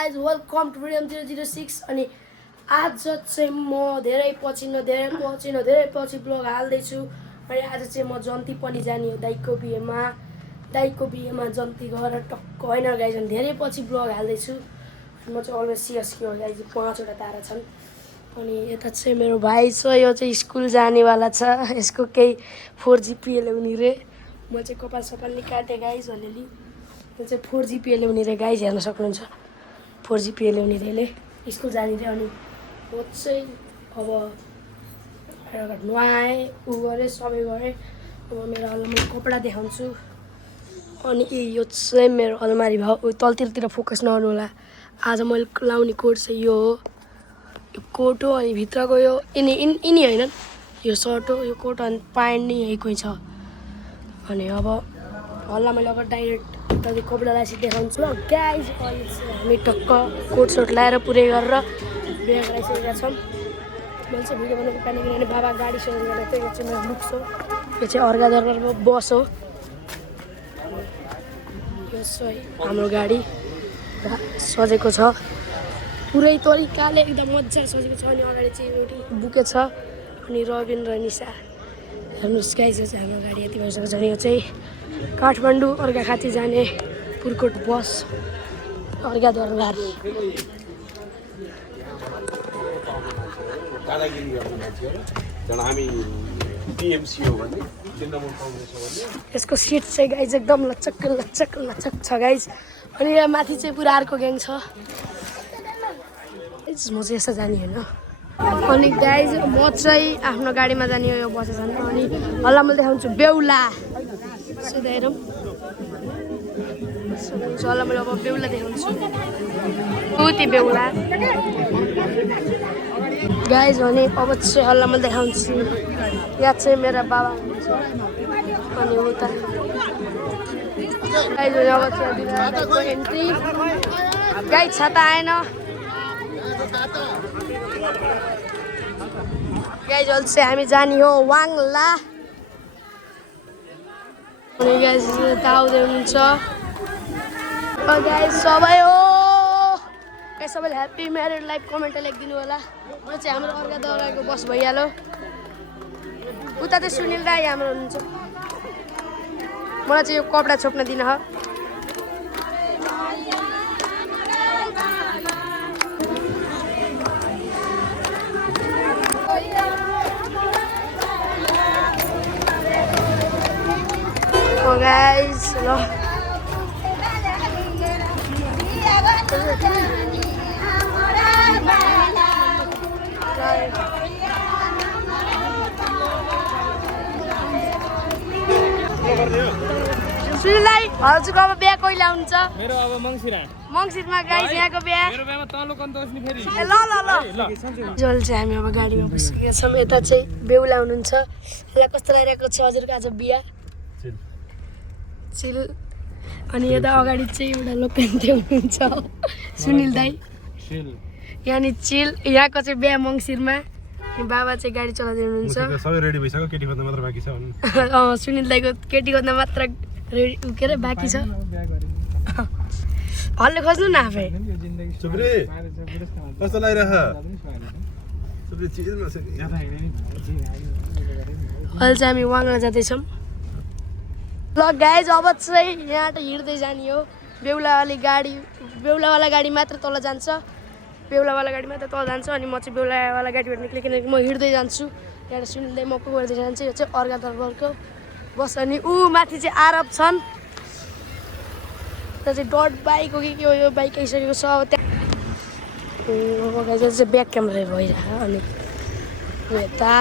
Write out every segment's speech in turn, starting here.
Guys welcome to freedom 006 अनि आज चाहिँ म धेरै पछि ब्लग हाल्दैछु अनि आज चाहिँ म जन्ती पनि जाने हो दाइको बिहेमा जन्ती गएर टक्क होइन गाइज अनि धेरै पछि ब्लग हाल्दैछु म चाहिँ अलवेज सिएसके हो गाइज 5वटा तारा छन् अनि यता चाहिँ मेरो भाइ छ यो चाहिँ स्कुल जानेवाला छ यसको केही 4GPA ल्याउने रे म चाहिँ कपाल सपालले काटेँ गाइज अलिअलि यो चाहिँ 4GPA ल्याउने रे गाइज हेर्न सक्नुहुन्छ 4GPA ल्याउने रेले स्कुल जाने रे अनि म चाहिँ अब नुहाएँ उ गरेँ सबै गरेँ अब मेरो अलमारी कपडा देखाउँछु अनि यो चाहिँ मेरो अलमारी भयो तलतिर फोकस नगर्नु होला आज मैले लाउने कोट चाहिँ यो हो यो कोट हो अनि भित्रको यो यिनी होइन यो सर्ट हो यो कोट अनि प्यान्ट नि यहीँकै छ अनि अब हल्ला मैले अब डाइरेक्ट त्यहाँदेखि कपडा लासी देखाउँछु गाइज अहिले चाहिँ हामी टक्क कोट सोट लाएर पुरै गरेर बिहा गराइसकेका छौँ मैले चाहिँ भिडियो बनाउनु पाएन किनभने बाबा गाडी सजिलो गरेर चाहिँ यो चाहिँ मेरो लुक्स हो यो चाहिँ अर्का दरबारको बस हो यो चाहिँ हाम्रो गाडी सजेको छ पुरै तरिकाले एकदम मजा सजेको छ अनि अगाडि चाहिँ एउटी बुके छ अनि रबिन र निशा हेर्नुहोस् गाइज यो चाहिँ हाम्रो गाडी यति भइसकेको छ अनि यो चाहिँ काठमाडौँ अर्घाखाँची जाने पुर्कोट बस अर्घा दरबार यसको सिट चाहिँ गाइज एकदम लचक छ गाइज अनि यहाँ माथि चाहिँ पुरा अर्को ग्याङ छ म चाहिँ यसो जाने होइन अनि गाइज म चाहिँ आफ्नो गाडीमा जाने हो यो बसेछ अनि हल्ला मैले देखाउँछु बेहुला सिधै हेरौँ हल्ला मैले अब बेहुला देखाउँछु उति बेहुला गाइज भने अब चाहिँ हल्ला मैले देखाउँछु यहाँ चाहिँ मेरा बाबा हुनुहुन्छ अनि उता गाइज भने अब चाहिँ एन्ट्री गाइज छाता आएन गाइज अहिले चाहिँ हामी जाने हो वाङला अनि गाइज आउँदै हुनुहुन्छ गाइज सबै हो गाइज सबैले ह्याप्पी म्यारिड लाइफ कमेन्ट लेखिदिनु होला यो चाहिँ हाम्रो अर्का दौराको बस भइहाल्यो उता चाहिँ सुनिल दाइ हाम्रो हुनुहुन्छ मलाई चाहिँ यो कपडा छोप्न दिन हो guys, hello. सुनिलाई हजुरको अब बिहा कहिले आउँछ मेरो अब मङ्सिरमा गाइस यहाँको बिहा मेरो बिहामा तलो कन्तोस्नी फेरि ल जल चाहिँ हामी अब गाडीमा बसिसकेका छौँ यता चाहिँ बेहुला हुनुहुन्छ यहाँ कस्तो लागिरहेको छ हजुरको आज बिहा चिल अनि यता अगाडि चाहिँ एउटा लोकन्ते हुनुहुन्छ सुनिल दाई यहाँनिर चिल यहाँको चाहिँ बिहा मङ्सिरमा बाबा चाहिँ गाडी चलाउँदै हुनुहुन्छ सबै रेडी भइसक्यो केटी खोज्न मात्र बाँकी छ सुनिल दाईको केटी खोज्न मात्र रेडी के अरे बाँकी छ हल्ले खोज्नु न आफै कस्तो लागिरह अहिले चाहिँ हामी वाङमा जाँदैछौँ ल गाइज अब चाहिँ यहाँ हिँड्दै जाने हो बेहुलावाला गाडी मात्र तल जान्छ बेहुलावाला गाडी मात्र तल जान्छ अनि म चाहिँ बेहुलावाला गाडीबाट निक्लेँ किनकि म हिँड्दै जान्छु यहाँ सुनिँदै म को गर्दै जान्छु यो चाहिँ अर्घा दरबारको बस अनि ऊ माथि चाहिँ आरब छन् त्यहाँ चाहिँ डट बाइक हो कि के हो यो बाइक आइसकेको छ अब त्यहाँ चाहिँ ब्याक क्यामेरा भइरहेको अनि यता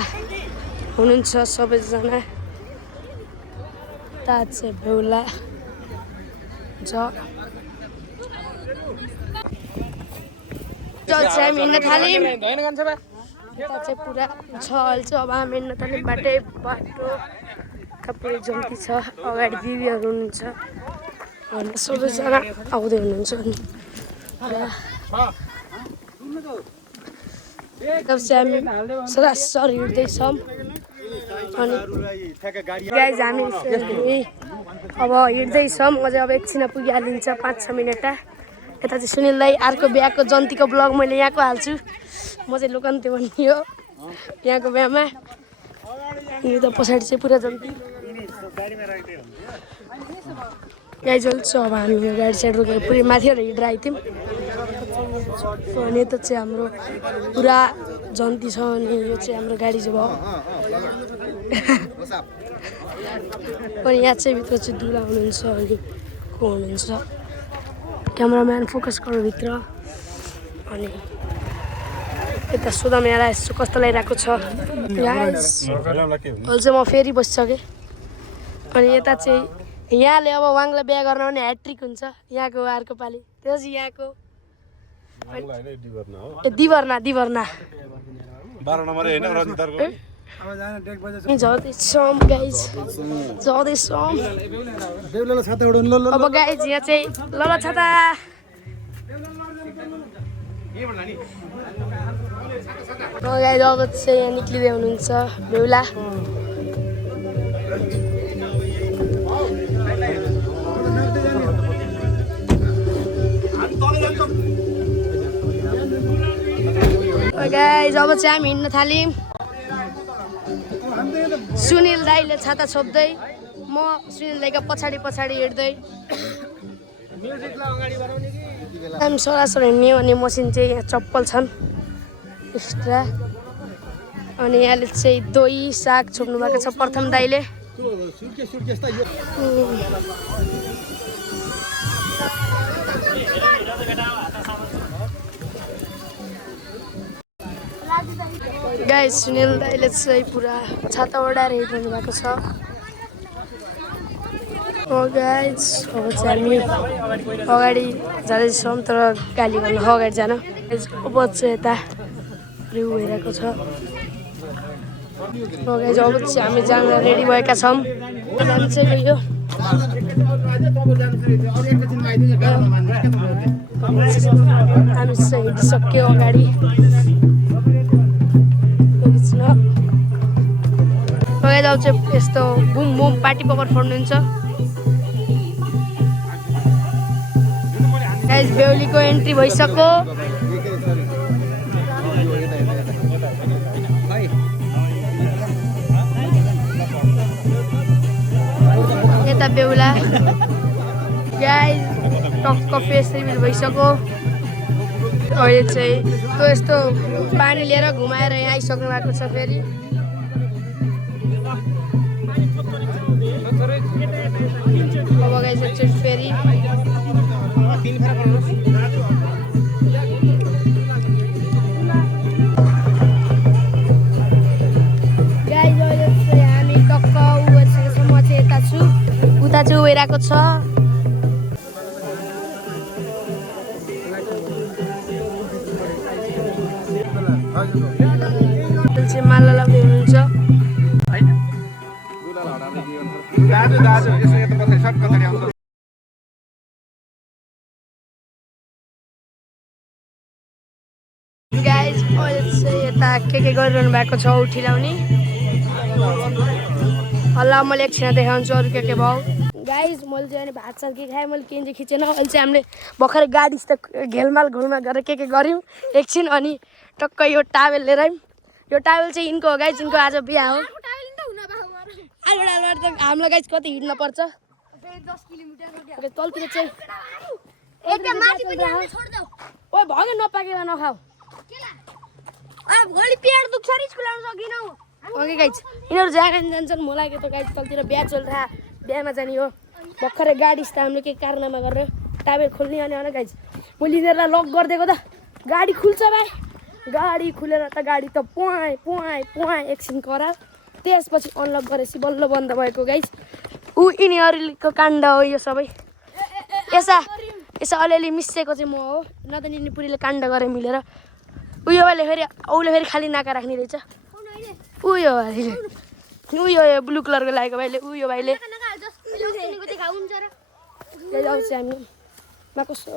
हुनुहुन्छ सबैजना चाहिँ बेहुला छ हामी हिँड्न थाल्यौँ चाहिँ पुरा छ अहिले चाहिँ अब हामी हिँड्न थाल्यौँ बाटो पुरै जम्ती छ अगाडि दिदीहरू हुनुहुन्छ अनि सबैजना आउँदै हुनुहुन्छ अनि हामी सरासर हिँड्दैछौँ अनि गाइज हामी अब हिँड्दैछौँ अझै अब एकछिन पुगिहालिन्छ 5-6 मिनट यता चाहिँ सुनिल दाई अर्को बिहाको जन्तीको ब्लग मैले यहाँको हाल्छु म चाहिँ लोकन्ते भन्ने हो यहाँको बिहामा यो त पछाडि चाहिँ पुरा जन्ती गाई चल्छ अब हामी यो गाडी साइड रोकेर पुरै माथिबाट हिँडेर आइथ्यौँ अनि यता चाहिँ हाम्रो पुरा जन्ती छ अनि यो चाहिँ हाम्रो गाडी चाहिँ भयो अनि यहाँ चाहिँ भित्र चाहिँ दुला हुनुहुन्छ अनि को हुनुहुन्छ क्यामराम्यान फोकस गर्नु भित्र अनि यता सुदाम यहाँ यसो कस्तो लागिरहेको छ अहिले चाहिँ म फेरि बसिसकेँ अनि यता चाहिँ यहाँले अब वाङलाई बिहा गर्न भने ह्याट्रिक हुन्छ यहाँको अर्को पालि त्यो चाहिँ यहाँको दिवर्ना जाँदैछौँ गाइज जाँदैछौँ अब गाइज यहाँ चाहिँ ल छाता गाइज अब चाहिँ यहाँ निक्लिँदै हुनुहुन्छ बेहुला गाइज अब चाहिँ हामी हिँड्न थाल्यौँ सुनिल दाईले छाता छोप्दै म सुनिल दाईको पछाडि हिँड्दै हामी सरासर हिँड्ने अनि मसिन चाहिँ यहाँ चप्पल छन् एक्स्ट्रा अनि यहाँले चाहिँ दही साग छोप्नु भएको छ प्रथम दाईले गाइस सुनिल दाईले चाहिँ पुरा छाता ओढाएर हिँड्नु भएको छ गाइस अब चाहिँ हामी अगाडि जाँदैछौँ तर गाली भन्नु अगाडि जान अब चाहिँ यता रिउ भइरहेको छ गाइस अब चाहिँ हामी जान रेडी भएका छौँ चाहिँ यो हामी चाहिँ हिँडिसक्यो अगाडि चाहिँ यस्तो बुम बुम पार्टी पपर फोड्नुहुन्छ गाइस बेहुलीको एन्ट्री भइसक्यो यता बेहुला गाइस टक्क फेस रिभिल भइसक्यो अहिले चाहिँ त्यो यस्तो पानी लिएर घुमाएर यहाँ आइसक्नु भएको छ फेरि अब गाइस एकचोटि फेरि हामी टक्क उभिसकेको म चाहिँ यता छु उता चाहिँ उभिरहेको छ चाहिँ माला लगाउँदै हुनुहुन्छ गाइस अहिले चाहिँ यता के गरिरहनु भएको छ उठिलाउने हल्ला मैले एकछिन देखाउँछु अरू के भयो गाइस मैले चाहिँ अनि भात सात के खाएँ मैले के चाहिँ खिचेन अहिले चाहिँ हामीले भर्खरै गाडी घेलमाल घुलमा गरेर के गऱ्यौँ एकछिन अनि टक्क यो टावेल लिएर यो टावेल चाहिँ यिनको हो गाइस यिनको आज बिहा हो त हामीलाई गाइस कति हिँड्न पर्छ 10 किलोमिटर तलतिर चाहिँ ओ भगे नपाकेमा नखाऊ ओके गाइस यिनीहरू जहाँ जान्छन् मलाई त गाइस तलतिर बिहा चलिरह बिहामा जाने हो भर्खरै गाडी हामीले के कारनामा गरेर टावेल खोल्ने अनि गाइस मैले यिनीहरूलाई लक गरिदिएको त गाडी खुल्छ भाइ गाडी खुलेर त गाडी त पुवाएँ एकछिन करा त्यसपछि अनलक गरेपछि बल्ल बन्द भएको गाइस यिनीहरूको काण्ड हो यो सबै यसो अलिअलि मिसेको चाहिँ म हो न त निपुरीले काण्ड गरे मिलेर उयो भाइले फेरि खाली नाका राख्ने रहेछ उयो ब्लू कलरको लागेको भाइले उयो भाइले आउँछ हामी आउँछ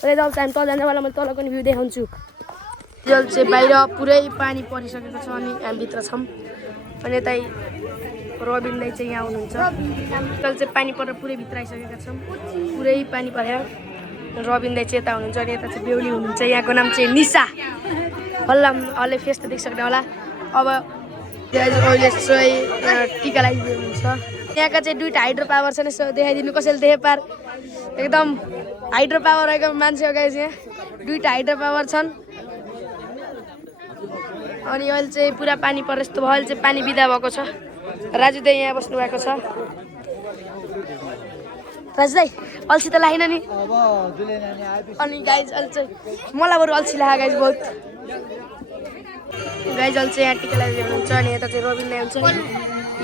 हामी तल जाने बेला मैले तलको नि भ्यू देखाउँछु जल चाहिँ बाहिर पुरै पानी परिसकेको छ अनि हामीभित्र छौँ अनि यतै रबिन दाइ चाहिँ यहाँ आउनुहुन्छ तल चाहिँ पानी परेर पुरै भित्र आइसकेका छौँ पुरै पानी पर्यो रबिन दाइ चाहिँ यता हुनुहुन्छ अनि यता चाहिँ बेहुली हुनुहुन्छ यहाँको नाम चाहिँ निशा हल्ला अहिले फेस त देखिसक्ने होला अब अहिले चाहिँ टिका लगाइदिनु हुनुहुन्छ यहाँका चाहिँ दुईवटा हाइड्रो पावर छन् यसो देखाइदिनु कसैले देखे पार एकदम हाइड्रो पावर रहेको मान्छे हो गाइस यहाँ दुईवटा हाइड्रो पावर छन् अनि अहिले चाहिँ पुरा पानी परे जस्तो भयो अहिले चाहिँ पानी बिदा भएको छ राजु दाइ यहाँ बस्नु भएको छ राजु दाइ अल्छी त लागेन नि अनि गाइज अहिले चाहिँ मलाई बरु अल्छी लाग्यो गाइज बहुत गाइज अहिले चाहिँ यहाँ टिका लगाइदिनु हुनुहुन्छ अनि यता चाहिँ रबिन दाइ हुन्छ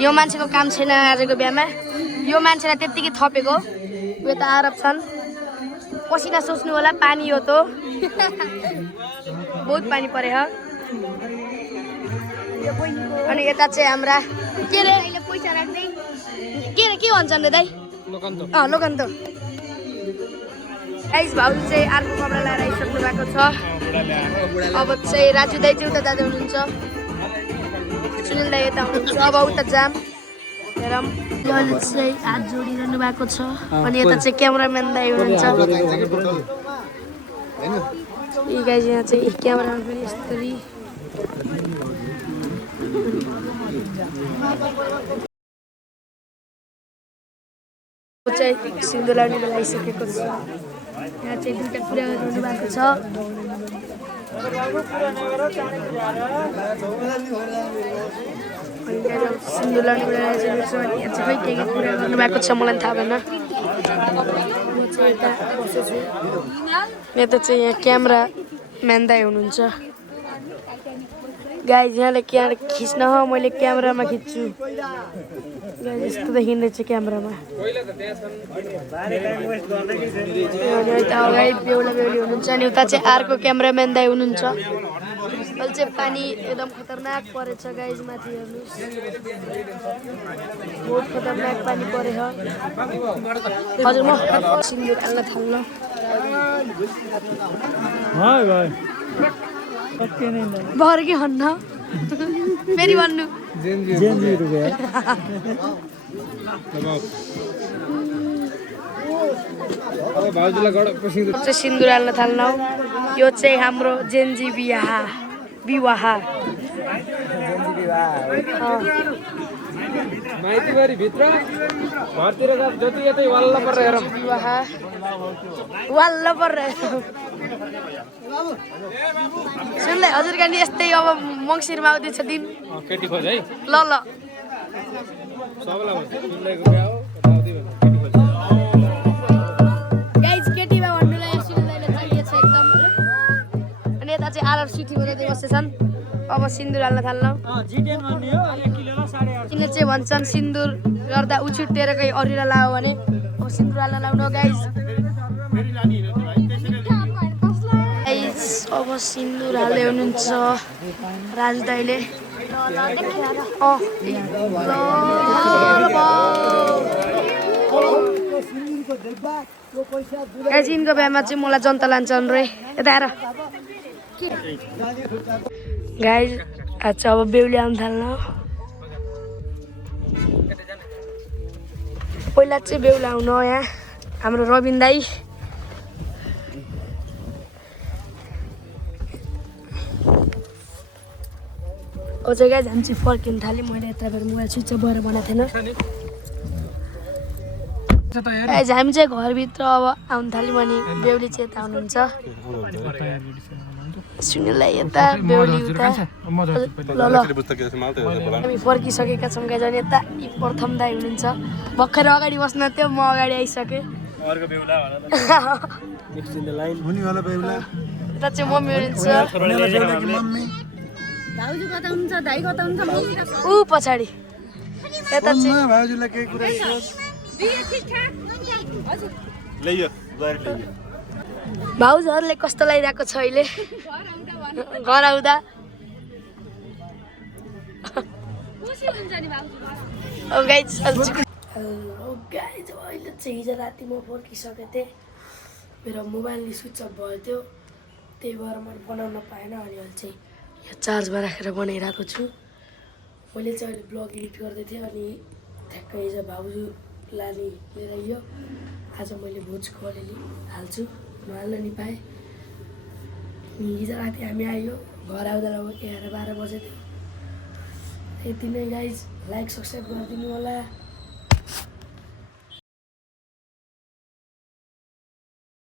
यो मान्छेको काम छैन आजको बिहामा यो मान्छेलाई त्यत्तिकै थपेको यो त आरोप छन् पसिना सोच्नु होला पानी हो त बहुत पानी परे ह अनि यता चाहिँ हाम्रा के रे पैसा राख्ने के भन्छन् रे दाइ लोकन्त गाइस भाउजू चाहिँ अर्को कपडा लगाएर आइसक्नु भएको छ अब चाहिँ राजु दाइ चाहिँ उता जाँदै हुनुहुन्छ सुनिल दाइ यता हुनुहुन्छ अब उता जाम हेरौँ अहिले चाहिँ हात जोडिरहनु भएको छ अनि यता चाहिँ क्यामेराम्यान दाइ हुनुहुन्छ यी गाइस यहाँ चाहिँ क्यामेराम्यान पनि यस्तरी चाहिँ सिन्दुर लगाउने बेला आइसकेको छ यहाँ चाहिँ दुईवटा कुरा गरिरहनु भएको छ सिन्दुर लगाउने बेला आइसकेको छ अनि यहाँ चाहिँ खै के कुरा गर्नु भएको छ मलाई थाहा भएन यता चाहिँ यहाँ क्यामेरा म्यान दाइ हुनुहुन्छ गाइस यहाँले क्यामेरा खिच्न हो मैले क्यामेरामा खिच्छु यस्तो देखिँदैछ क्यामेरामा अगाडि बेहुला बेहुली हुनुहुन्छ अनि उता चाहिँ अर्को क्यामेराम्यान दाइ हुनुहुन्छ अहिले चाहिँ पानी एकदम खतरनाक परेछ गाइज माथि हेर्नुहोस् बहुत खतरनाक पानी परेछ हजुर म सिन्दुर हाल्न थाल्न भर के भन्न फेरि भन्नु सिन्दुर हाल्न थाल्न यो चाहिँ हाम्रो जेन्जी विवाह माइतीबारी भित्र घरतिर जति यतै वाल्ला परेर हेरौँ विवाह वाल्ला परेर सुन्दै हजुरका नि यस्तै अब मङ्सिरमा आउँदैछ दिन केटी खोज है ल ल सबैलाई भन्छ सुन्दैको बिहा हो गाइज केटीमा भन्नुलाई सुन्दैले चाहिएको छ एकदम अनि यता चाहिँ आरआर सुठी बजाउँदै बसेछन् अब सिन्दुर हाल्न थाल्न किन चाहिँ भन्छन् सिन्दुर गर्दा उछुटेर कहीँ अरूलाई लगायो भने अब सिन्दुर हाल्न लाउनु गाइज अब सिन्दुर हाल्दै हुनुहुन्छ राजु दाइले यिनको बिहामा चाहिँ मलाई जनता लान्छन् रे यता आएर गाइज आज अब बेहुली आउनु थाल्न पहिला चाहिँ बेहुला आउन यहाँ हाम्रो रबिन दाइ अझ गाइज हामी चाहिँ फर्किनु थाल्यौँ मैले यता बेर मोबाइल स्विच अफ भएर बनाएको थिएन गाइज हामी चाहिँ घरभित्र अब आउनु थाल्यौँ अनि बेहुली चाहिँ यता आउनुहुन्छ सुनिललाई यता बेहुली उता ल ल हामी फर्किसकेका छौँ गाइज अनि यता प्रथम दाइ हुनुहुन्छ भर्खर अगाडि बस्न थियो म अगाडि आइसकेँ यता चाहिँ मम्मी हुनुहुन्छ ऊ पछाडि यता चाहिँ भाउजूहरूले कस्तो लगाइरहेको छ अहिले घर आउँदा हेलो गाइज अहिले चाहिँ हिजो राति म फर्किसकेको थिएँ मेरो मोबाइल स्विच अफ भयो थियो त्यही भएर मैले बनाउन पाएन अनि अहिले चाहिँ यहाँ चार्जमा राखेर बनाइरहेको छु मैले चाहिँ अहिले ब्लग एडिट गर्दै थिएँ अनि ठ्याक्कै हिजो भाउजू लाने लिएर यो आज मैले भोजको अलिअलि हाल्छु नुहाल्न नि पाएँ। हिजो राति हामी आयो घर आउँदा लगभग 11-12 बजे थियो। यति नै गाइज, लाइक सब्सक्राइब गरिदिनु होला।